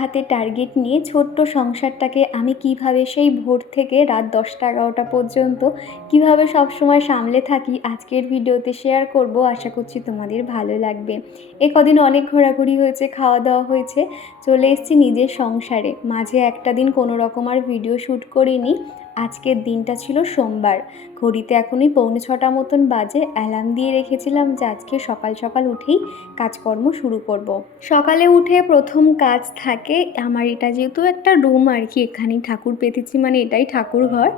হাতে টার্গেট নিয়ে ছোট্ট সংসারটাকে আমি কীভাবে সেই ভোর থেকে রাত দশটা এগারোটা পর্যন্ত কীভাবে সবসময় সামলে থাকি আজকের ভিডিওতে শেয়ার করব আশা করছি তোমাদের ভালো লাগবে। এ কদিন অনেক ঘোরাঘুরি হয়েছে, খাওয়া দাওয়া হয়েছে, চলে এসেছি নিজের সংসারে। মাঝে একটা দিন কোনো রকম আর ভিডিও শ্যুট করিনি। আজকের দিনটা ছিল সোমবার। ঘড়িতে এখনই পৌনে ছটা মতন বাজে, অ্যালার্ম দিয়ে রেখেছিলাম যে আজকে সকাল সকাল উঠেই কাজকর্ম শুরু করব। সকালে উঠে প্রথম কাজ থাকে, আমার এটা যেহেতু একটা রুম আর কি, এখানেই ঠাকুর পেতেছি মানে এটাই ঠাকুর ঘর।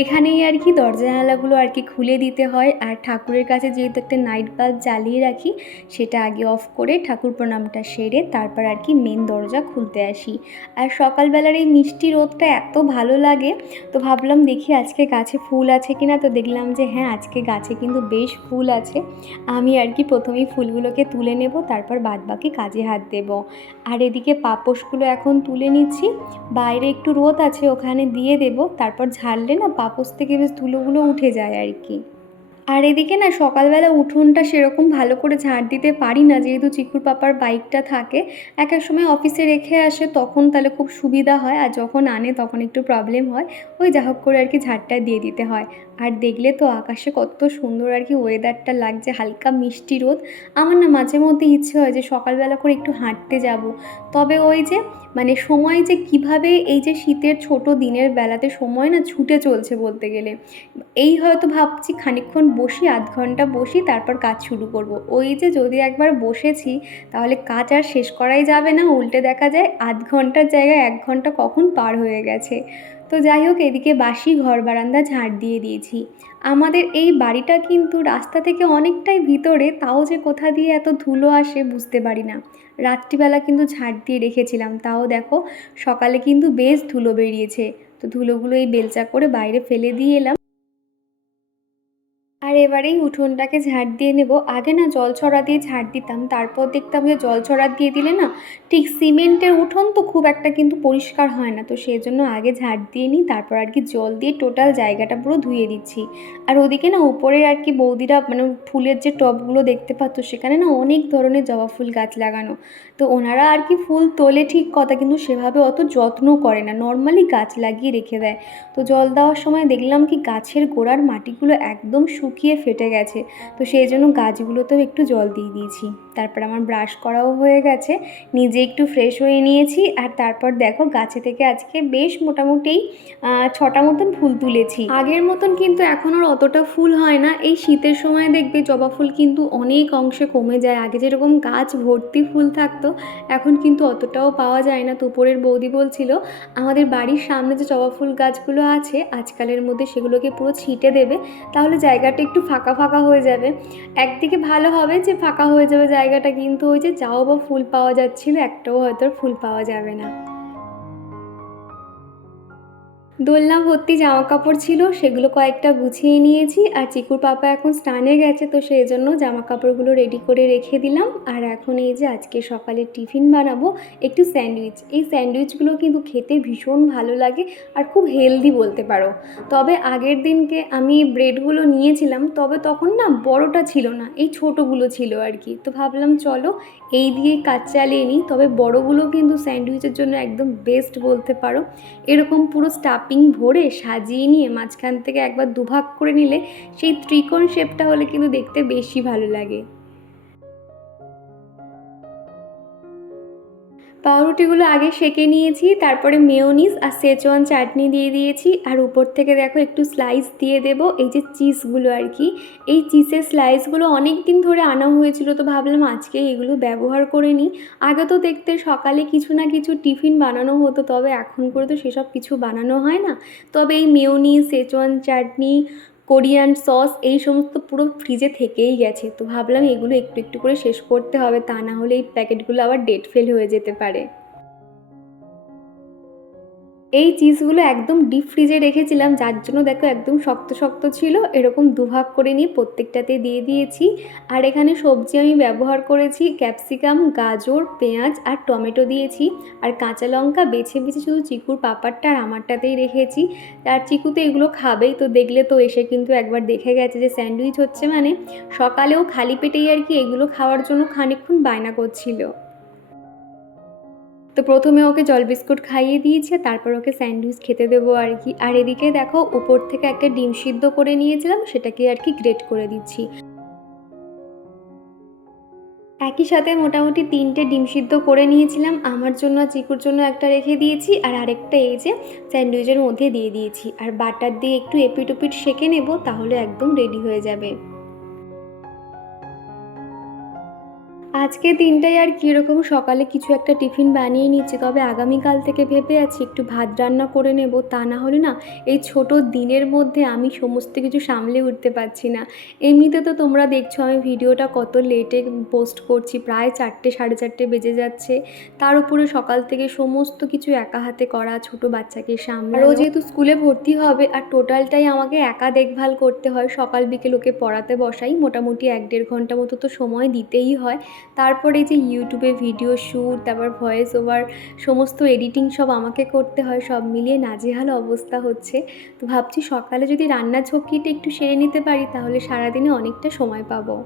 এখানেই আর কি দরজা জানালাগুলো আর কি খুলে দিতে হয়, আর ঠাকুরের কাছে যেহেতু একটা নাইট বাল্ব জ্বালিয়ে রাখি, সেটা আগে অফ করে ঠাকুর প্রণামটা সেরে তারপর আর কি মেন দরজা খুলতে আসি। আর সকালবেলার এই মিষ্টি রোদটা এত ভালো লাগে, তো ভাবলাম দেখি আজকে গাছে ফুল আছে কি না তো দেখলাম যে হ্যাঁ আজকে গাছে কিন্তু বেশ ফুল আছে। আমি আর কি প্রথমেই ফুলগুলোকে তুলে নেব, তারপর বাদবাকি কাজে হাত দেব। আর এদিকে পাপোশগুলো এখন তুলে নিচ্ছি। বাইরে একটু রোদ আছে, ওখানে দিয়ে দেব। তারপর ঝাড়লে না পাপোশ থেকে বেশ ধুলোগুলো উঠে যায় আর কি। আর এদিকে না সকালবেলা উঠোনটা সেরকম ভালো করে ঝাড় দিতে পারি না। যেহেতু চিকুর পাপার বাইকটা থাকে, এক এক সময় অফিসে রেখে আসে, তখন তাহলে খুব সুবিধা হয়। আর যখন আনে, তখন একটু প্রবলেম হয়। ওই যা হোক করে আর কি ঝাড়টা দিয়ে দিতে হয়। আর দেখলে তো আকাশে কত সুন্দর আর কি ওয়েদারটা লাগছে, হালকা মিষ্টি রোদ। আমার না মাঝে মধ্যে ইচ্ছে হয় যে সকালবেলা করে একটু হাঁটতে যাব। তবে ওই যে মানে সময় যে কীভাবে এই যে শীতের ছোট দিনের বেলাতে সময় না ছুটে চলছে বলতে গেলে, এই হয়তো ভাবছি খানিকক্ষণ বসি, আধ ঘণ্টা বসি, তারপর কাজ শুরু করব। ওই যে যদি একবার বসেছি, তাহলে কাজ আর শেষ করাই যাবে না, উল্টে দেখা যায় আধ ঘণ্টার জায়গায় এক ঘণ্টা কখন পার হয়ে গেছে। তো যাই হোক, এদিকে বাসি, ঘর বারান্দা ঝাড় দিয়ে দিয়েছি। আমাদের এই বাড়িটা কিন্তু রাস্তা থেকে অনেকটাই ভিতরে, তাও যে কোথা দিয়ে এত ধুলো আসে বুঝতে পারি না। রাত্রিবেলা কিন্তু ঝাড় দিয়ে রেখেছিলাম। তাও দেখো সকালে কিন্তু বেশ ধুলো বেরিয়েছে। তো ধুলোগুলো এই বেলচা করে বাইরে ফেলে দিয়ে এলাম। আর এবারেই উঠোনটাকে ঝাড় দিয়ে নেব। আগে না জল ছড়া দিয়ে ঝাড় দিতাম, তারপর দেখতাম যে জল ছড়া দিয়ে দিলে না ঠিক সিমেন্টের উঠোন তো খুব একটা কিন্তু পরিষ্কার হয় না। তো সেই জন্য আগে ঝাড় দিয়ে নিই, তারপর আর কি জল দিয়ে টোটাল জায়গাটা পুরো ধুয়ে দিচ্ছি। আর ওদিকে না উপরের আর কি বৌদিরা মানে ফুলের যে টবগুলো দেখতে পাচ্ছ, সেখানে না অনেক ধরনের জবা ফুল গাছ লাগানো। তো ওনারা আর কি ফুল তোলে ঠিক কথা, কিন্তু সেভাবে অত যত্ন করে না, নর্মালি গাছ লাগিয়ে রেখে দেয়। তো জল দেওয়ার সময় দেখলাম কি গাছের গোড়ার মাটিগুলো একদম শুকিয়ে ফেটে গেছে। তো সেই জন্য গাছগুলোতেও একটু জল দিয়ে দিয়েছি। তারপর আমার ব্রাশ করাও হয়ে গেছে। নিজে একটু ফ্রেশ হয়ে নিয়েছি। আর তারপর দেখো, গাছে থেকে আজকে বেশ মোটামুটি ছটা মতন ফুল তুলেছি। আগের মতন কিন্তু এখন আর অতটা ফুল হয় না। এই শীতের সময় দেখবে জবা ফুল কিন্তু অনেক অংশে কমে যায়। আগে যেরকম গাছ ভর্তি ফুল থাকতো, এখন কিন্তু অতটাও পাওয়া যায় না। তোপরের বৌদি বলছিল, আমাদের বাড়ির সামনে যে জবা ফুল গাছগুলো আছে, আজকালের মধ্যে সেগুলোকে পুরো ছিটে দেবে। তাহলে জায়গাটা একটু ফাঁকা ফাঁকা হয়ে যাবে। একদিকে ভালো হবে যে ফাঁকা হয়ে যাবে জায়গাটা কিন্তু ওই যে যাও বা ফুল পাওয়া যাচ্ছিল একটাও হয়তো ফুল পাওয়া যাবে না। দোলনা ভর্তি জামা কাপড় ছিল, সেগুলো কয়েকটা গুছিয়ে নিয়েছি আর চিকুর পাপা এখন স্নানে গেছে, তো সেই জন্য জামা কাপড়গুলো রেডি করে রেখে দিলাম। আর এখন এই যে আজকে সকালে টিফিন বানাবো, একটু স্যান্ডউইচ। এই স্যান্ডউইচগুলো কিন্তু খেতে ভীষণ ভালো লাগে আর খুব হেলদি বলতে পারো। তবে আগের দিনকে আমি ব্রেডগুলো নিয়েছিলাম, তবে তখন না বড়টা ছিল না, এই ছোটোগুলো ছিল আর কি। তো ভাবলাম চলো এই দিয়েই কাজ চালিয়ে নিই, তবে বড়গুলো কিন্তু স্যান্ডউইচের জন্য একদম বেস্ট বলতে পারো। এরকম পুরো স্টাফিং ভরে সাজিয়ে নিয়ে মাঝখান থেকে একবার দুভাগ করে নিলে সেই ত্রিকোণ শেপটা হলে কিন্তু দেখতে বেশি ভালো লাগে। পাউরুটিগুলো আগে সেকে নিয়েছি, তারপরে মেয়োনিজ আর সেচওয়ান চাটনি দিয়ে দিয়েছি। আর উপর থেকে দেখো একটু স্লাইস দিয়ে দেব, এই যে চিজগুলো আর কি। এই চিজের স্লাইসগুলো অনেক দিন ধরে আনা হয়েছিল তো ভাবলাম আজকে এগুলো ব্যবহার করে নিই। আগে তো দেখতে সকালে কিছু না কিছু টিফিন বানানো হতো, তবে এখন করে তো সেসব কিছু বানানো হয় না। তবে এই mayonnaise Schezwan chutney Korean sauce, এই সমস্ত পুরো ফ্রিজে থেকেই গেছে। তো ভাবলাম এগুলো একটু একটু করে শেষ করতে হবে, তা না হলে এই প্যাকেটগুলো আবার ডেট ফেল হয়ে যেতে পারে। এই চিজগুলো একদম ডিপ ফ্রিজে রেখেছিলাম, যার জন্য দেখো একদম শক্ত শক্ত ছিল। এরকম দুভাগ করে নিয়ে প্রত্যেকটাতে দিয়ে দিয়েছি। আর এখানে সবজি আমি ব্যবহার করেছি ক্যাপসিকাম গাজর, পেঁয়াজ আর টমেটো দিয়েছি। আর কাঁচা লঙ্কা বেছে বেছে শুধু চিকুর পাপারটা আর আমারটাতেই রেখেছি। আর চিকু তো এগুলো খাবেই, তো দেখলে তো এসে কিন্তু একবার দেখে গেছে যে স্যান্ডউইচ হচ্ছে মানে সকালেও খালি পেটেই আর কি এগুলো খাওয়ার জন্য খানিকক্ষণ বায়না করছিল। তো প্রথমে ওকে জল বিস্কুট খাইয়ে দিয়েছে, তারপর ওকে স্যান্ডউইচ খেতে দেবো আর কি। আর এদিকে দেখো, উপর থেকে একটা ডিম সিদ্ধ করে নিয়েছিলাম, সেটাকে আর কি গ্রেট করে দিচ্ছি। একই সাথে মোটামুটি তিনটে ডিম সিদ্ধ করে নিয়েছিলাম, আমার জন্য চিকুর জন্য একটা রেখে দিয়েছি, আর আরেকটা এই যে স্যান্ডউইচের মধ্যে দিয়ে দিয়েছি। আর বাটার দিয়ে একটু এপিট ওপিট সেঁকে নেব, তাহলে একদম রেডি হয়ে যাবে। আজকে দিনটাই আর কীরকম সকালে কিছু একটা টিফিন বানিয়ে নিচ্ছি, তবে আগামীকাল থেকে ভেবে আছি একটু ভাত রান্না করে নেব। তা না হলে না এই ছোট দিনের মধ্যে আমি সমস্ত কিছু সামলে উঠতে পারছি না। এমনিতে তো তোমরা দেখছ আমি ভিডিওটা কত লেটে পোস্ট করছি, প্রায় চারটে, সাড়ে চারটে বেজে যাচ্ছে। তার উপরে সকাল থেকে সমস্ত কিছু একা হাতে করা, ছোট বাচ্চাকে সামনে ও যেহেতু স্কুলে ভর্তি হবে আর টোটালটাই আমাকে একা দেখভাল করতে হয়, সকাল বিকেল ওকে পড়াতে বসাই, মোটামুটি এক দেড় ঘণ্টা মতো তো সময় দিতেই হয়। তারপরে যে ইউটিউবে ভিডিও শ্যুট, তারপর ভয়েস ওভার, সমস্ত এডিটিং সব আমাকে করতে হয়, সব মিলিয়ে নাজেহাল অবস্থা হচ্ছে। তো ভাবছি সকালে যদি রান্না ঝক্কিটা একটু সেরে নিতে পারি, তাহলে সারাদিনে অনেকটা সময় পাবো।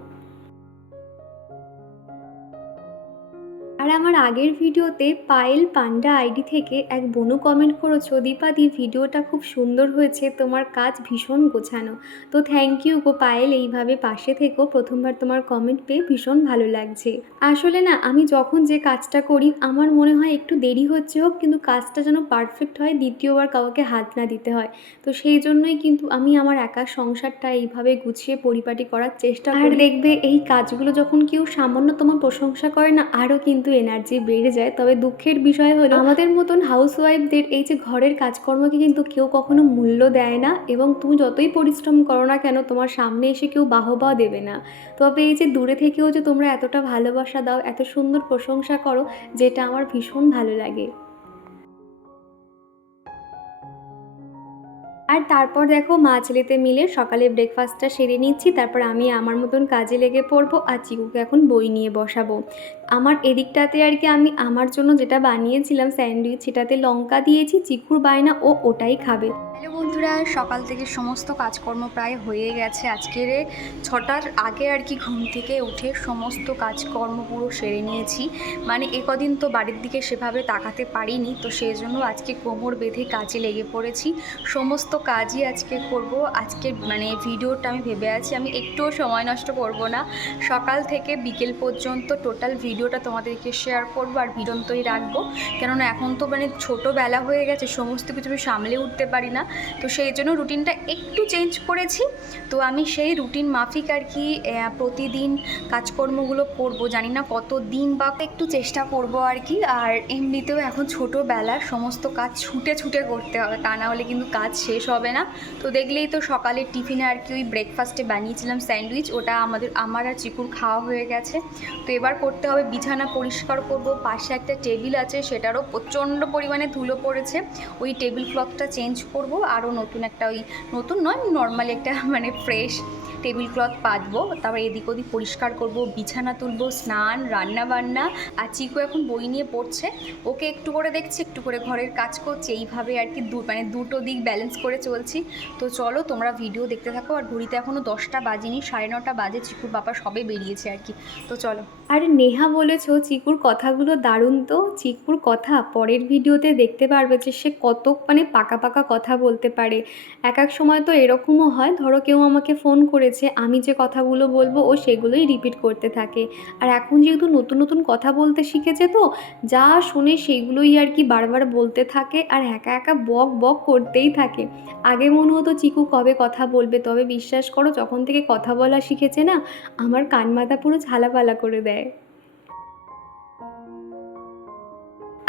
আর আমার আগের ভিডিওতে পায়েল পান্ডা আইডি থেকে এক বনু কমেন্ট করেছ দীপাদি ভিডিওটা খুব সুন্দর হয়েছে তোমার কাজ ভীষণ গোছানো। তো থ্যাংক ইউ গো পায়েল এইভাবে পাশে থেকো প্রথমবার তোমার কমেন্ট পেয়ে ভীষণ ভালো লাগছে। আসলে না আমি যখন যে কাজটা করি আমার মনে হয় একটু দেরি হচ্ছে হোক কিন্তু কাজটা যেন পারফেক্ট হয় দ্বিতীয়বার কাউকে হাত না দিতে হয়। তো সেই জন্যই কিন্তু আমি আমার একা সংসারটা এইভাবে গুছিয়ে পরিপাটি করার চেষ্টা আর দেখবে এই কাজগুলো যখন কেউ সামান্যতম প্রশংসা করে না আরও কিন্তু এনার্জি বেড়ে যায় তবে দুঃখের বিষয় হলো আমাদের মতন হাউস ওয়াইফদের এই যে ঘরের কাজকর্মকে কিন্তু কেউ কখনো মূল্য দেয় না এবং তুমি যতই পরিশ্রম করো না কেন তোমার সামনে এসে কেউ বাহবা দেবে না। তবে এই যে দূরে থেকেও যে তোমরা এতটা ভালোবাসা দাও এত সুন্দর প্রশংসা করো যেটা আমার ভীষণ ভালো লাগে। আর তারপর দেখো মা ছেলেতে মিলে সকালে ব্রেকফাস্টটা সেরে নিচ্ছি তারপর আমি আমার মতন কাজে লেগে পড়ব আর চিকুকে এখন বই নিয়ে বসাবো। আমার এদিকটাতে আর কি আমি আমার জন্য যেটা বানিয়েছিলাম স্যান্ডউইচ, সেটাতে লঙ্কা দিয়েছি, চিকুর বায়না ও ওটাই খাবে। হ্যালো বন্ধুরা, সকাল থেকে সমস্ত কাজকর্ম প্রায় হয়ে গেছে। আজকের ছটার আগে আর কি ঘুম থেকে উঠে সমস্ত কাজকর্ম পুরো সেরে নিয়েছি। মানে এ কদিন তো বাড়ির দিকে সেভাবে তাকাতে পারিনি, তো সেই জন্য আজকে কোমর বেঁধে কাজে লেগে পড়েছি। সমস্ত কাজই আজকে করব। আজকে মানে ভিডিওটা আমি ভেবে আছি, আমি একটুও সময় নষ্ট করব না। সকাল থেকে বিকেল পর্যন্ত টোটাল ভিডিওটা তোমাদেরকে শেয়ার করব আর ভিড়ন্তই রাখব। কেননা এখন তো মানে ছোটোবেলা হয়ে গেছে, সমস্ত কিছু আমি সামলে উঠতে পারি না। তো সেই জন্য রুটিনটা একটু চেঞ্জ করেছি। তো আমি সেই রুটিন মাফিক আর কি প্রতিদিন কাজকর্মগুলো করব। জানি না কত দিন বা একটু চেষ্টা করব আর কি। আর এমনিতেও এখন ছোটোবেলা সমস্ত কাজ ছুটে ছুটে করতে হবে, তা না হলে কিন্তু কাজ শেষ হবে না। তো দেখলেই তো সকালে টিফিনে আর কি ওই ব্রেকফাস্টে বানিয়েছিলাম স্যান্ডউইচ ওটা আমাদের, আমার আর চিকুর খাওয়া হয়ে গেছে। তো এবার করতে হবে বিছানা পরিষ্কার করব, পাশে একটা টেবিল আছে, সেটারও প্রচণ্ড পরিমাণে ধুলো পড়েছে। ওই টেবিল ক্লথটা চেঞ্জ করব, আরও নতুন একটা ওই, নতুন নয় নর্মালি একটা মানে ফ্রেশ টেবিল ক্লথ পাতবো। তারপর এদিক ওদিক পরিষ্কার করব, বিছানা তুলবো, স্নান রান্না বান্না আর চিকু এখন বই নিয়ে পড়ছে। ওকে একটু করে দেখছি, একটু করে ঘরের কাজ করছে। এইভাবে আর কি দু মানে দুটো দিক ব্যালেন্স করে চলছি। তো চলো, তোমরা ভিডিও দেখতে থাকো। আর ঘড়িতে এখনও দশটা বাজেনি, সাড়ে নটা বাজে, চিকুর বাবা সবে বেরিয়েছে আর কি। তো চলো। আর নেহা বলেছ, চিকুর কথাগুলো দারুণ তো। চিকুর কথা পরের ভিডিওতে দেখতে পারবে যে সে কত মানে পাকা পাকা কথা বলতে পারে। এক এক সময় তো এরকমও হয়। ধরো কেউ আমাকে ফোন করেছে, আমি যে কথাগুলো বলব ও সেগুলোই রিপিট করতে থাকে। আর এখন যেহেতু নতুন নতুন কথা বলতে শিখেছে তো, যা শুনে সেগুলোই আর কি বারবার বলতে থাকে আর একা একা বক বক করতেই থাকে। আগে মনে হতো, চিকু কবে কথা বলবে? তবে বিশ্বাস করো, যখন থেকে কথা বলা শিখেছে না, আমার কান মাথা পুরো ঝালাপালা করে দেয়।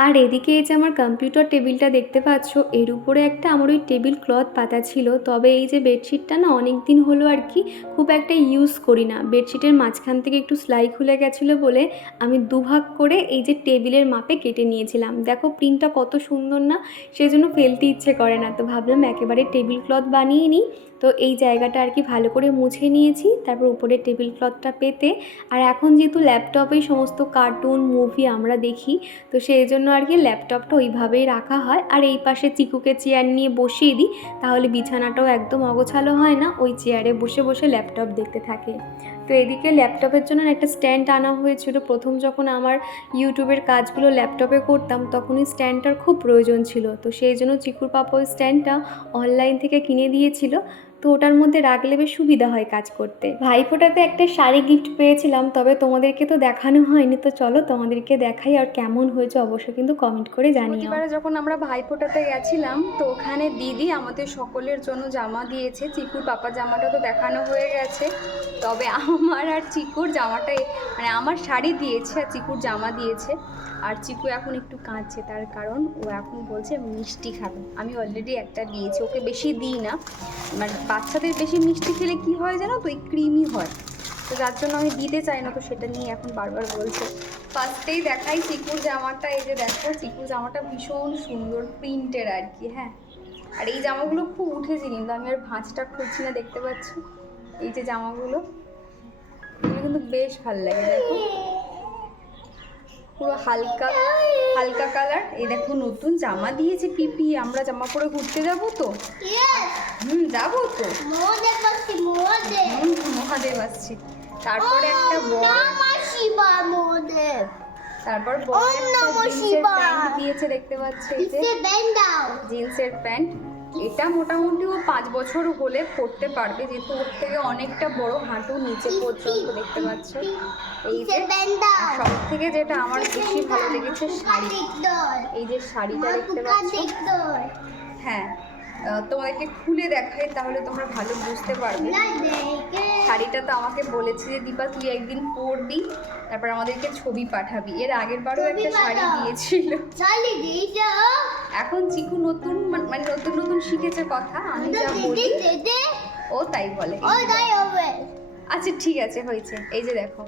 আর এদিকে এই যে আমার কম্পিউটার টেবিলটা দেখতে পাচ্ছ, এর উপরে একটা আমার ওই টেবিল ক্লথ পাতা ছিল। তবে এই যে বেডশিটটা না অনেক দিন হলো আর কি খুব একটা ইউজ করি না। বেডশিটের মাঝখান থেকে একটু সেলাই খুলে গেছিল বলে আমি দুভাগ করে এই যে টেবিলের মাপে কেটে নিয়েছিলাম। দেখো প্রিন্টটা কত সুন্দর না সেই জন্য ফেলতে ইচ্ছে করে না। তো ভাবলাম একেবারে টেবিল ক্লথ বানিয়ে নিই। তো এই জায়গাটা আর কি ভালো করে মুছে নিয়েছি, তারপর উপরে টেবিল ক্লথটা পেতে। আর এখন যেহেতু ল্যাপটপেই সমস্ত কার্টুন মুভি আমরা দেখি, তো সেই জন্য আর কি ল্যাপটপটা ওইভাবেই রাখা হয়। আর এই পাশে চিকুকে চেয়ার নিয়ে বসিয়ে দিই, তাহলে বিছানাটাও একদম অগোছালো হয় না, ওই চেয়ারে বসে বসে ল্যাপটপ দেখতে থাকে। তো এদিকে ল্যাপটপের জন্য একটা স্ট্যান্ড আনা হয়েছিল। প্রথম যখন আমার ইউটিউবের কাজগুলো ল্যাপটপে করতাম, তখনই স্ট্যান্ডটার খুব প্রয়োজন ছিল। তো সেই জন্য চিকুর পাপা ওই স্ট্যান্ডটা অনলাইন থেকে কিনে দিয়েছিল। তো ওটার মধ্যে রাখলে বেশ সুবিধা হয় কাজ করতে। ভাইফোঁটাতে একটা শাড়ি গিফট পেয়েছিলাম, তবে তোমাদেরকে তো দেখানো হয়নি, তো চলো তোমাদেরকে দেখাই আর কেমন হয়েছে অবশ্যই কিন্তু কমেন্ট করে জানিও। এবারে যখন আমরা ভাইফোঁটাতে গেছিলাম, তো ওখানে দিদি আমাদের সকলের জন্য জামা দিয়েছে, চিকুর পাপা জামাটা তো দেখানো হয়ে গেছে, তবে আমার আর চিকুর জামাটা মানে আমার শাড়ি দিয়েছে আর চিকুর জামা দিয়েছে। আর চিকু এখন একটু কাঁদছে, তার কারণ ও এখন বলছে মিষ্টি খাবে। আমি অলরেডি একটা দিয়েছি, ওকে বেশি দিই না। মানে বাচ্চাদের বেশি মিষ্টি খেলে কি হয় জানো তো? এই ক্রিমই হয়। তো যার জন্য আমি দিতে চাই না, তো সেটা নিয়ে এখন বারবার বলছে। ফার্স্টেই দেখাই চিকুর জামাটা, এই যে দেখো, চিকুর জামাটা ভীষণ সুন্দর প্রিন্টের আর কি হ্যাঁ। আর এই জামাগুলো খুব উঠেছে কিন্তু আমি আর ভাঁজটা খুঁজছি না, দেখতে পাচ্ছি? এই যে জামাগুলো কিন্তু বেশ ভালো লাগে, দেখো। পুরো হালকা হালকা কালার এই দেখো নতুন জামা দিয়েছে পিপি। আমরা জামা পরে ঘুরতে যাব তো! হুম যাব তো? মহাদেব আসছি তারপরে একটা বড় শিবায় তারপর বড় একটা জিন্সের প্যান্ট দিয়েছে দেখতে পাচ্ছ জিন্সের প্যান্ট। এটা মোটামুটি ও পাঁচ বছর হলে পড়তে পারবে যেহেতু ওর থেকে অনেকটা বড় হাঁটু নিচে পর্যন্ত দেখতে পাচ্ছ। এই যে সব থেকে যেটা আমার বেশি ভালো লেগেছে শাড়ি। এই যে শাড়িটা দেখতে পাচ্ছ। হ্যাঁ তোমাদেরকে খুলে দেখাই তাহলে তোমরা ভালো বুঝতে পারবে। শাড়িটা তো আমাকে বলেছে যে দীপা তুই একদিন পরবি তারপর আমাদেরকে ছবি পাঠাবি। এর আগের বারও একটা শাড়ি দিয়েছিল। এখন চিকু নতুন মানে নতুন নতুন শিখেছে কথা আমি যা বলি ও তাই বলে। আচ্ছা ঠিক আছে হয়েছে। এই যে দেখো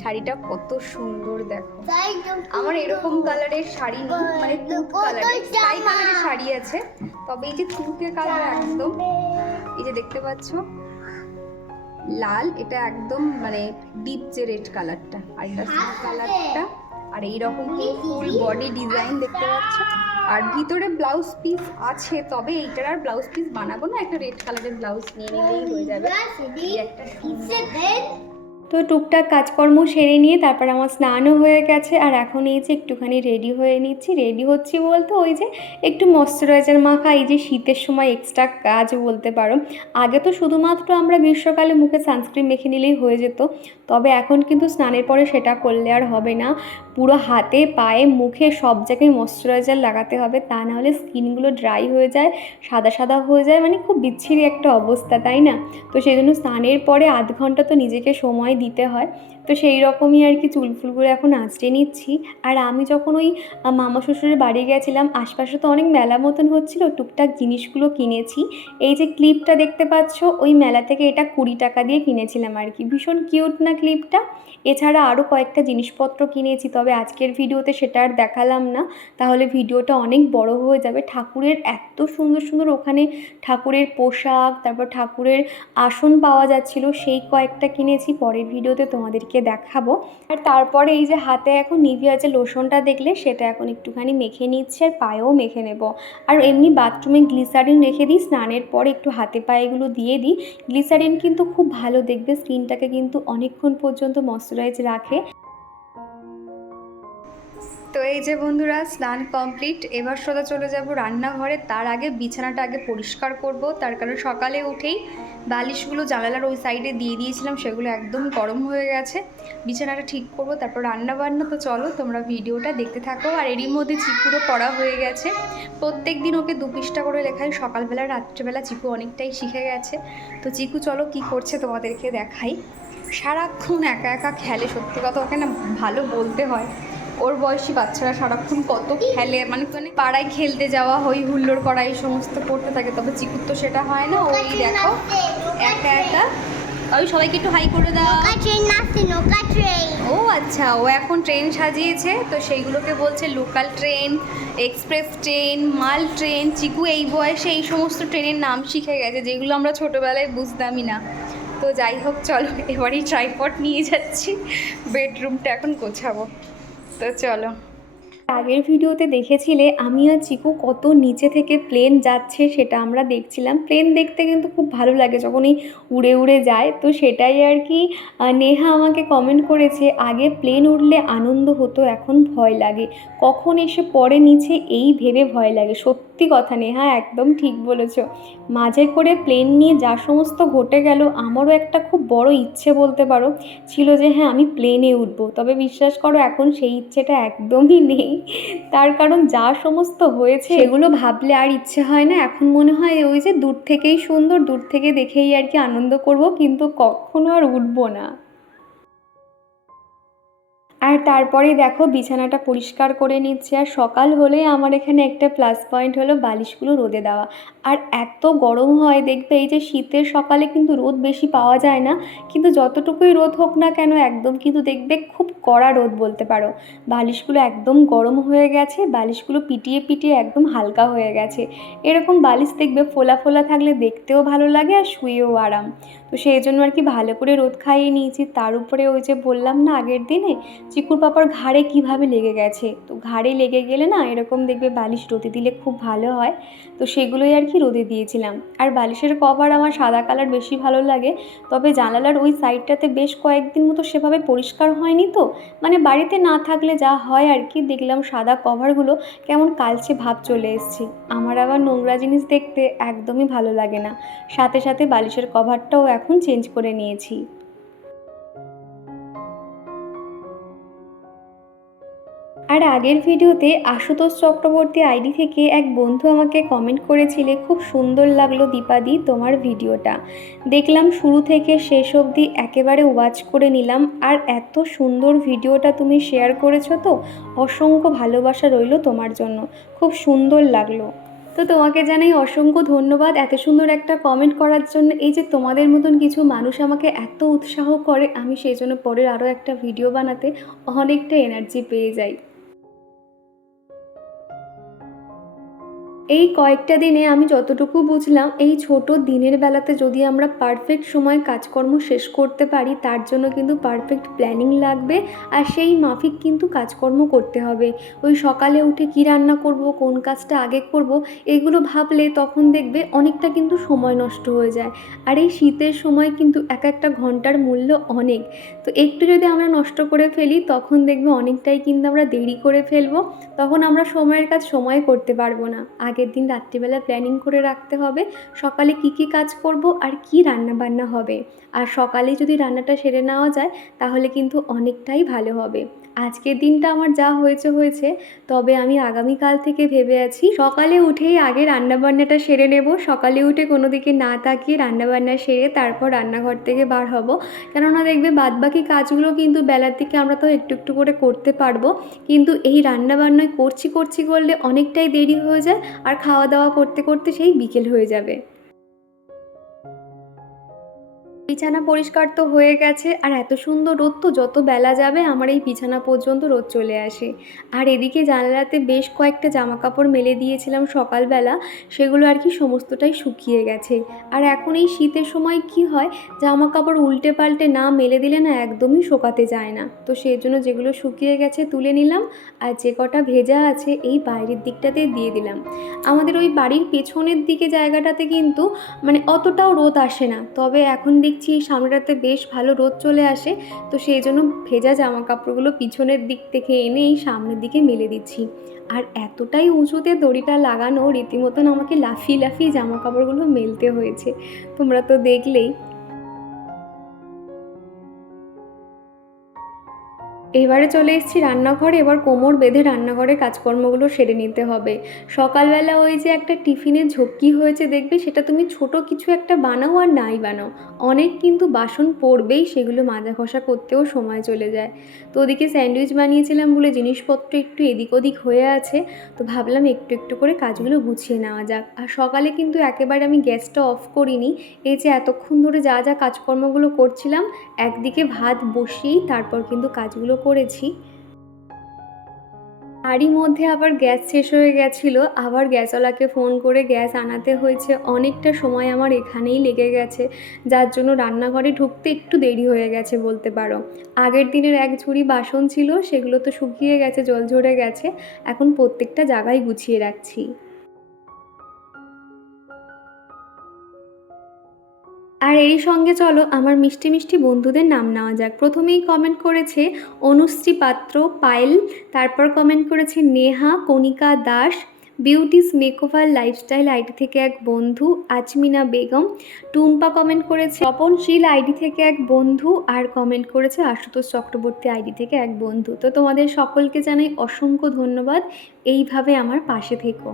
শাড়িটা কত সুন্দর দেখো। আমার এরকম কালারের শাড়ি নেই মানে তুত কালারের স্কাই। কালারের শাড়ি আছে। তবে এই যে তুতে কালার একদম এই যে দেখতে পাচ্ছ লাল এটা একদম মানে ডিপ যে রেড কালারটা আর এটা কালারটা আর এই রকম ফুল বডি ডিজাইন দেখতে পাচ্ছ। আর ভিতরে ব্লাউজ পিস আছে তবে এইটার আর ব্লাউজ পিস বানাবো না একটা রেড কালারের ব্লাউজ নিয়ে নিলেই হয়ে যাবে। একটা তো টুকটাক কাজকর্ম সেরে নিয়ে তারপর আমার স্নানও হয়ে গেছে আর এখন এই যে একটুখানি রেডি হয়ে নিচ্ছি। রেডি হচ্ছি বলতে ওই যে একটু ময়শ্চারাইজার মাখা, এই যে শীতের সময় এক্সট্রা কাজ বলতে পারো। আগে তো শুধুমাত্র আমরা গ্রীষ্মকালে মুখে সানস্ক্রিন মেখে নিলেই হয়ে যেত। তবে এখন কিন্তু স্নানের পরে সেটা করলে আর হবে না। পুরো হাতে, পায়ে, মুখে সব জায়গায় ময়শ্চারাইজার লাগাতে হবে। তা না হলে স্কিনগুলো ড্রাই হয়ে যায়, সাদা সাদা হয়ে যায় মানে খুব বিচ্ছিরি একটা অবস্থা, তাই না? তো সেই জন্য স্নানের পরে আধ ঘণ্টা তো নিজেকে সময় দিতে হয়। তো সেই রকমই আর কি চুল ফুলগুলো এখন আঁচড়ে নিচ্ছি। আর আমি যখন ওই মামা শ্বশুরের বাড়ি গেছিলাম, আশপাশে তো অনেক মেলা মতন হচ্ছিল, টুকটাক জিনিসগুলো কিনেছি। এই যে ক্লিপটা দেখতে পাচ্ছ, ওই মেলা থেকে এটা কুড়ি টাকা দিয়ে কিনেছিলাম আর কি। ভীষণ কিউট না ক্লিপটা? এছাড়া আরও কয়েকটা জিনিসপত্র কিনেছি, তবে আজকের ভিডিওতে সেটা আর দেখালাম না। তাহলে ভিডিওটা অনেক বড় হয়ে যাবে। ঠাকুরের এত সুন্দর সুন্দর ওখানে ঠাকুরের পোশাক, তারপর ঠাকুরের আসন পাওয়া যাচ্ছিল, সেই কয়েকটা কিনেছি। পরের ভিডিওতে তোমাদেরকে দেখাবো। আর তারপরে এই যে হাতে এখন নিভিয়া যে লোশনটা দেখলে, সেটা এখন একটুখানি মেখে নিচ্ছে আর পায়েও মেখে নেব। আর এমনি বাথরুমে গ্লিসারিন রেখে দিই, স্নানের পরে একটু হাতে পায়েগুলো দিয়ে দিই। গ্লিসারিন কিন্তু খুব ভালো দেখবে, স্কিনটাকে কিন্তু অনেকক্ষণ পর্যন্ত ময়শ্চারাইজ রাখে। তো এই যে বন্ধুরা, স্নান কমপ্লিট। এবার সোজা চলে যাব রান্নাঘরে। তার আগে বিছানাটা আগে পরিষ্কার করব। তার কারণ সকালে উঠেই বালিশগুলো জানালার ওই সাইডে দিয়ে দিয়েছিলাম, সেগুলো একদম গরম হয়ে গেছে। বিছানাটা ঠিক করব, তারপর রান্না বান্না তো চলো, তোমরা ভিডিওটা দেখতে থাকো। আর এরই মধ্যে চিকুরও পড়া হয়ে গেছে। প্রত্যেক দিন ওকে দু পৃষ্ঠা করে লেখাই। সকালবেলা, রাত্রেবেলা চিকু অনেকটাই শিখে গেছে। তো চিকু, চলো কি করছে তোমাদেরকে দেখাই। সারাক্ষণ একা একা খেলে, সত্যি কথা, ওকে না ভালো বলতে হয়। ওর বয়সী বাচ্চারা সারাক্ষণ কত খেলে? মানে মানে পাড়ায় খেলতে যাওয়া হই হুল্লোড় করা এই সমস্ত করতে থাকে। তবে চিকুর তো সেটা হয় না ওই দেখো একা একা। ওই সবাইকে একটু হাই করে দাও। ও আচ্ছা ও এখন ট্রেন সাজিয়েছে তো সেইগুলোকে বলছে লোকাল ট্রেন এক্সপ্রেস ট্রেন মাল ট্রেন চিকু এই বয়সে এই সমস্ত ট্রেনের নাম শিখে গেছে যেগুলো আমরা ছোটোবেলায় বুঝতামই না। তো যাই হোক চলো এবারই ট্রাইপড নিয়ে যাচ্ছি বেডরুমটা এখন গোছাবো। তো চলো। আগের ভিডিওতে দেখেছিলে আমি আর চিকু কত নিচে থেকে প্লেন যাচ্ছে সেটা আমরা দেখছিলাম। প্লেন দেখতে কিন্তু খুব ভালো লাগে যখনই উড়ে উড়ে যায়। তো সেটাই আর কি নেহা আমাকে কমেন্ট করেছে, আগে প্লেন উঠলে আনন্দ হতো, এখন ভয় লাগে। কখন এসে পড়ে নিচে, এই ভেবে ভয় লাগে। সত্যি কথা নেহা, একদম ঠিক বলেছ। মাঝে করে প্লেন নিয়ে যা সমস্ত ঘটে গেল, আমারও একটা খুব বড় ইচ্ছে বলতে পারো, ছিল যে হ্যাঁ আমি প্লেনে উঠবো। তবে বিশ্বাস করো, এখন সেই ইচ্ছেটা একদমই নেই। তার কারণ যা সমস্ত হয়েছে সেগুলো ভাবলে আর ইচ্ছে হয় না। এখন মনে হয় ওই যে দূর থেকেই সুন্দর, দূর থেকে দেখেই আর কি আনন্দ করব, কিন্তু কখনো আর উঠবো না। আর তারপরে দেখো বিছানাটা পরিষ্কার করে নিচ্ছে, আর সকাল হলে আমার এখানে একটা প্লাস পয়েন্ট হলো বালিশগুলো রোদে দেওয়া। আর এত গরম হয় দেখবে, এই যে শীতের সকালে কিন্তু রোদ বেশি পাওয়া যায় না, কিন্তু যতটুকুই রোদ হোক না কেন একদম কিন্তু দেখবে খুব কড়া রোদ বলতে পারো। বালিশগুলো একদম গরম হয়ে গেছে, বালিশগুলো পিটিয়ে পিটিয়ে একদম হালকা হয়ে গেছে। এরকম বালিশ দেখবে ফোলা ফোলা থাকলে দেখতেও ভালো লাগে আর শুয়েও আরাম। তো সেই জন্য আর কি ভালো করে রোদ খাইয়ে নিয়েছি। তার উপরে ওই যে বললাম না আগের দিনে চিকুর পাপার ঘাড়ে কীভাবে লেগে গেছে? তো ঘাড়ে লেগে গেলে না এরকম দেখবে বালিশ রোদে দিলে খুব ভালো হয়। তো সেগুলোই আর কি রোদে দিয়েছিলাম। আর বালিশের কভার আমার সাদা কালার বেশি ভালো লাগে। তবে জানালার ওই সাইডটাতে বেশ কয়েকদিন মতো সেভাবে পরিষ্কার হয়নি তো। মানে বাড়িতে না থাকলে যা হয় আর কি দেখলাম সাদা কভারগুলো কেমন কালচে ভাব চলে এসছে। আমার আবার নোংরা জিনিস দেখতে একদমই ভালো লাগে না। সাথে সাথে বালিশের কভারটাও এখন চেঞ্জ করে নিয়েছি। আর আগের ভিডিওতে আশুতোষ চক্রবর্তী আইডি থেকে এক বন্ধু আমাকে কমেন্ট করেছিলে, খুব সুন্দর লাগল দীপাদি তোমার ভিডিওটা। দেখলাম শুরু থেকে শেষ অবধি একেবারে ওয়াচ করে নিলাম, আর এত সুন্দর ভিডিওটা তুমি শেয়ার করেছ তো, অসংখ্য ভালোবাসা রইল তোমার জন্য, খুব সুন্দর লাগল। তো তোমাকে জানাই অসংখ্য ধন্যবাদ, এত সুন্দর একটা কমেন্ট করার জন্য, এই যে তোমাদের মতন কিছু মানুষ আমাকে এত উৎসাহ করে, আমি সেই জন্য পরের আরও একটা ভিডিও বানাতে অনেকটা এনার্জি পেয়ে যাই। এই কয়েকটা দিনে আমি যতটুকু বুঝলাম, এই ছোট দিনের বেলাতে যদি আমরা পারফেক্ট সময় কাজকর্ম শেষ করতে পারি, তার জন্য কিন্তু পারফেক্ট প্ল্যানিং লাগবে আর সেই মাফিক কিন্তু কাজকর্ম করতে হবে। ওই সকালে উঠে কী রান্না করব, কোন কাজটা আগে করব, এগুলো ভাবলে তখন দেখবে অনেকটা কিন্তু সময় নষ্ট হয়ে যায়। আর এই শীতের সময় কিন্তু এক একটা ঘণ্টার মূল্য অনেক। তো একটু যদি আমরা নষ্ট করে ফেলি, তখন দেখবে অনেকটাই কিন্তু আমরা দেরি করে ফেলব, তখন আমরা সময়ের কাজ সময় করতে পারব না। আগের দিন রাত্রিবেলা প্ল্যানিং করে রাখতে হবে, সকালে কি কি কাজ করব আর কি রান্না বান্না হবে। আর সকালে যদি রান্নাটা সেরে নেওয়া যায়, তাহলে কিন্তু অনেকটাই ভালো হবে। আজকের দিনটা আমার যা হয়েছে হয়েছে, তবে আমি আগামীকাল থেকে ভেবে আছি। সকালে উঠেই আগে রান্নাবান্নাটা সেরে নেব। সকালে উঠে কোনো দিকে না তাকিয়ে রান্নাবান্না সেরে তারপর রান্নাঘর থেকে বার হব। কেননা দেখবে বাদবাকি কাজগুলো কিন্তু বেলার দিকে আমরা তো একটু একটু করে করতে পারব। কিন্তু এই রান্নাবান্নায় করছি করছি করলে অনেকটাই দেরি হয়ে যায় আর খাওয়া দাওয়া করতে করতে সেই বিকেল হয়ে যাবে। বিছানা পরিষ্কার তো হয়ে গেছে, আর এত সুন্দর রোদ তো যত বেলা যাবে আমার এই বিছানা পর্যন্ত রোদ চলে আসে। আর এদিকে জানালাতে বেশ কয়েকটা জামা কাপড় মেলে দিয়েছিলাম সকালবেলা, সেগুলো আর কি সমস্তটাই শুকিয়ে গেছে। আর এখন এই শীতের সময় কি হয় জামা কাপড় উল্টে পাল্টে না মেলে দিলে না একদমই শোকাতে যায় না। তো সেই জন্য যেগুলো শুকিয়ে গেছে তুলে নিলাম, আর যে কটা ভেজা আছে এই বাইরের দিকটাতে দিয়ে দিলাম। আমাদের ওই বাড়ির পেছনের দিকে জায়গাটাতে কিন্তু মানে অতটাও রোদ আসে না, তবে এখন দেখছি এই সামনেটাতে বেশ ভালো রোদ চলে আসে, তো সেই জন্য ভেজা জামা কাপড়গুলো পিছনের দিক থেকে এনে এই সামনের দিকে মেলে দিচ্ছি। আর এতটাই উঁচুতে দড়িটা লাগানো রীতিমতন আমাকে লাফিয়ে লাফিয়ে জামা কাপড়গুলো মেলতে হয়েছে। তোমরা তো দেখলেই এবারে চলে এসেছি রান্নাঘরে, এবার কোমর বেঁধে রান্নাঘরের কাজকর্মগুলো সেরে নিতে হবে। সকালবেলা ওই যে একটা টিফিনের ঝক্কি হয়েছে দেখবে, সেটা তুমি ছোট কিছু একটা বানাও আর নাই বানাও। অনেক কিন্তু বাসন পড়বেই, সেগুলো মাজা ঘষা করতেও সময় চলে যায়। তো ওদিকে স্যান্ডউইচ বানিয়েছিলাম বলে জিনিসপত্র একটু এদিক ওদিক হয়ে আছে, তো ভাবলাম একটু একটু করে কাজগুলো গুছিয়ে নেওয়া যাক। আর সকালে কিন্তু একেবারে আমি গ্যাসটা অফ করিনি, এই যে এতক্ষণ ধরে যা যা কাজকর্মগুলো করছিলাম, একদিকে ভাত বসিয়েই তারপর কিন্তু কাজগুলো করেছি। তারই মধ্যে আবার গ্যাস শেষ হয়ে গেছিল, আবার গ্যাসওয়ালাকে ফোন করে গ্যাস আনাতে হয়েছে। অনেকটা সময় আমার এখানেই লেগে গেছে, যার জন্য রান্নাঘরে ঢুকতে একটু দেরি হয়ে গেছে বলতে পারো। আগের দিনের এক ঝুড়ি বাসন ছিল, সেগুলো তো শুকিয়ে গেছে, জল ঝরে গেছে। এখন প্রত্যেকটা জায়গায় গুছিয়ে রাখছি। আর এই সঙ্গে চলো আমার মিষ্টি মিষ্টি বন্ধুদের নাম নেওয়া যাক। প্রথমেই কমেন্ট করেছে অনুশ্রী পাত্র, পায়েল, তারপর কমেন্ট করেছে Neha, Kanika Das, beauties makeover lifestyle ID থেকে এক বন্ধু আজমিনা বেগম, টুম্পা কমেন্ট করেছে তপনশীল আইডি থেকে এক বন্ধু, আর কমেন্ট করেছে আশুতোষ চক্রবর্তী আইডি থেকে এক বন্ধু। তো তোমাদের সকলকে জানাই অসংখ্য ধন্যবাদ। এইভাবে আমার পাশে থেকো।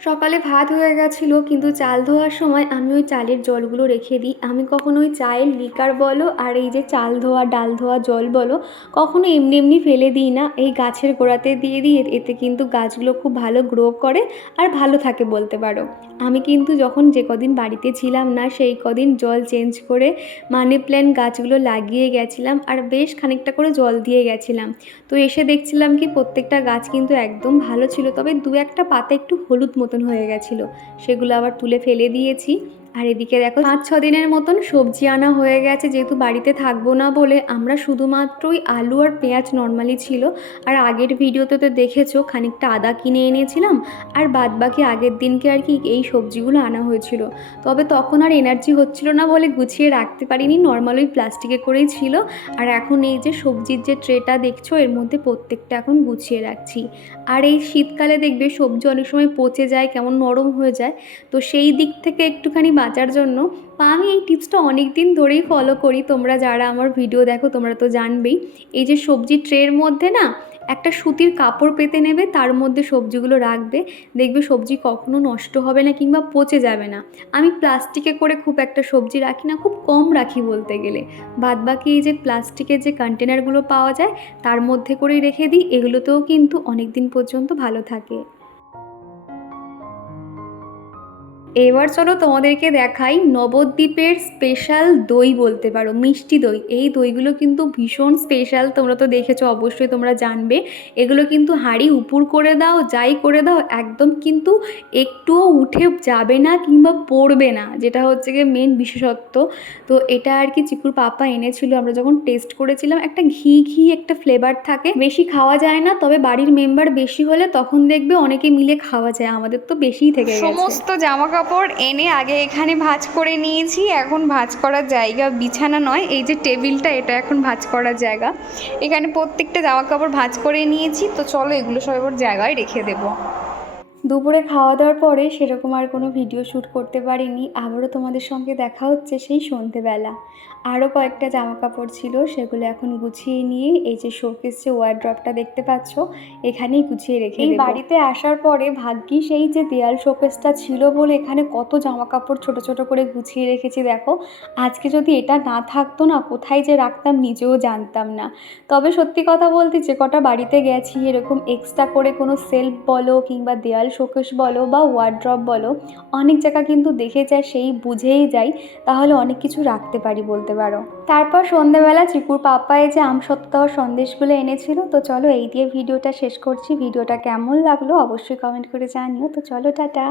সকালে ভাত হয়ে গেছিল, কিন্তু চাল ধোয়ার সময় আমি ওই চালের জলগুলো রেখে দিই। আমি কখনো ওই চায়ের লিকার বলো আর এই যে চাল ধোয়া, ডাল ধোয়া জল বলো কখনো এমনি এমনি ফেলে দিই না। এই গাছের গোড়াতে দিয়ে দিই এতে কিন্তু গাছগুলো খুব ভালো গ্রো করে আর ভালো থাকে বলতে পারো। আমি কিন্তু যখন যে কদিন বাড়িতে ছিলাম না, সেই কদিন জল চেঞ্জ করে মানি প্ল্যান্ট গাছগুলো লাগিয়ে গেছিলাম আর বেশ খানিকটা করে জল দিয়ে গেছিলাম। তো এসে দেখছিলাম কি প্রত্যেকটা গাছ কিন্তু একদম ভালো ছিল, তবে দু একটা পাতা একটু হলুদ মতন হয়ে গেছিল। সেগুলো আবার তুলে ফেলে দিয়েছি। আর এদিকে দেখো, পাঁচ, ছ দিনের মতন সবজি আনা হয়ে গেছে। যেহেতু বাড়িতে থাকব না বলে আমরা শুধুমাত্রই আলু আর পেঁয়াজ নর্মালি ছিল। আর আগের ভিডিওতে তো দেখেছ, খানিকটা আদা কিনে এনেছিলাম। আর বাদ বাকি আগের দিনকে আর কি এই সবজিগুলো আনা হয়েছিল। তবে তখন আর এনার্জি হচ্ছিল না বলে গুছিয়ে রাখতে পারিনি, নর্মাল ওই প্লাস্টিকে করেই ছিল। আর এখন এই যে সবজির যে ট্রেটা দেখছ, এর মধ্যে প্রত্যেকটা এখন গুছিয়ে রাখছি। আর এই শীতকালে দেখবে সবজি অনেক সময় পচে যায়, কেমন নরম হয়ে যায়। তো সেই দিক থেকে একটুখানি বাঁচার জন্য। আমি এই টিপসটা অনেক দিন ধরেই ফলো করি। তোমরা যারা আমার ভিডিও দেখো, তোমরা তো জানবেই। এই যে সবজি ট্রের মধ্যে না, একটা সুতির কাপড় পেতে নেবে, তার মধ্যে সবজিগুলো রাখবে। দেখবে সবজি কখনো নষ্ট হবে না কিংবা পচে যাবে না। আমি প্লাস্টিকে করে খুব একটা সবজি রাখি না, খুব কম রাখি বলতে গেলে। বাদ বাকি এই যে প্লাস্টিকের যে কন্টেনারগুলো পাওয়া যায়, তার মধ্যে করেই রেখে দিই। এগুলোতেও কিন্তু অনেক দিন পর্যন্ত ভালো থাকে। এবার চলো তোমাদেরকে দেখাই নবদ্বীপের স্পেশাল দই বলতে পারো, মিষ্টি দই। এই দইগুলো কিন্তু ভীষণ স্পেশাল তোমরা তো দেখেছ, অবশ্যই তোমরা জানবে। এগুলো কিন্তু হাঁড়ি উপুর করে দাও, যাই করে দাও, একদম কিন্তু একটুও উঠে যাবে না কিংবা পড়বে না, যেটা হচ্ছে গিয়ে মেন বিশেষত্ব। তো এটা আর কি চিকুর পাপা এনেছিল, আমরা যখন টেস্ট করেছিলাম, একটা ঘি ঘি একটা ফ্লেভার থাকে। বেশি খাওয়া যায় না, তবে বাড়ির মেম্বার বেশি হলে তখন দেখবে অনেকে মিলে খাওয়া যায়, আমাদের তো বেশিই থেকে সমস্ত জামা কাপড় এনে আগে এখানে ভাঁজ করে নিয়েছি। এখন ভাঁজ করার জায়গা বিছানা নয়, এই যে টেবিলটা, এটা এখন ভাঁজ করার জায়গা। এখানে প্রত্যেকটা জামা কাপড় ভাঁজ করে নিয়েছি। তো চলো এগুলো সব এবার জায়গায় রেখে দেবো। দুপুরে খাওয়া দাওয়ার পরে সেরকম আর কোনো ভিডিও শ্যুট করতে পারিনি। আবারও তোমাদের সঙ্গে দেখা হচ্ছে সেই সন্ধেবেলা। আরও কয়েকটা জামা কাপড় ছিল সেগুলো এখন গুছিয়ে নিয়ে এই যে শোকেস যে ওয়ার্ড্রপটা দেখতে পাচ্ছ এখানেই গুছিয়ে রেখে এই বাড়িতে আসার পরে ভাগ্যিস এই যে দেয়াল শোকেসটা ছিল বলে এখানে কত জামা কাপড় ছোট ছোট করে গুছিয়ে রেখেছি দেখো। আজকে যদি এটা না থাকতো না কোথায় যে রাখতাম নিজেও জানতাম না। তবে সত্যি কথা বলতে যে কটা বাড়িতে গেছি এরকম এক্সট্রা করে কোনো সেলফ বলো কিংবা দেয়াল শোকেস বলো বা ওয়ার্ড্রপ বলো, অনেক জায়গা কিন্তু দেখে যায়, সেই বুঝেই যাই তাহলে অনেক কিছু রাখতে পারি বলতে পারো। তারপর সন্ধেবেলা চিকুর পাপ্পায় যে আম সত্ত্বাহ সন্দেশগুলো এনেছিল, তো চলো এই দিয়ে ভিডিওটা শেষ করছি। ভিডিওটা কেমন লাগল অবশ্যই কমেন্ট করে জানিও। তো চলো, টাটা।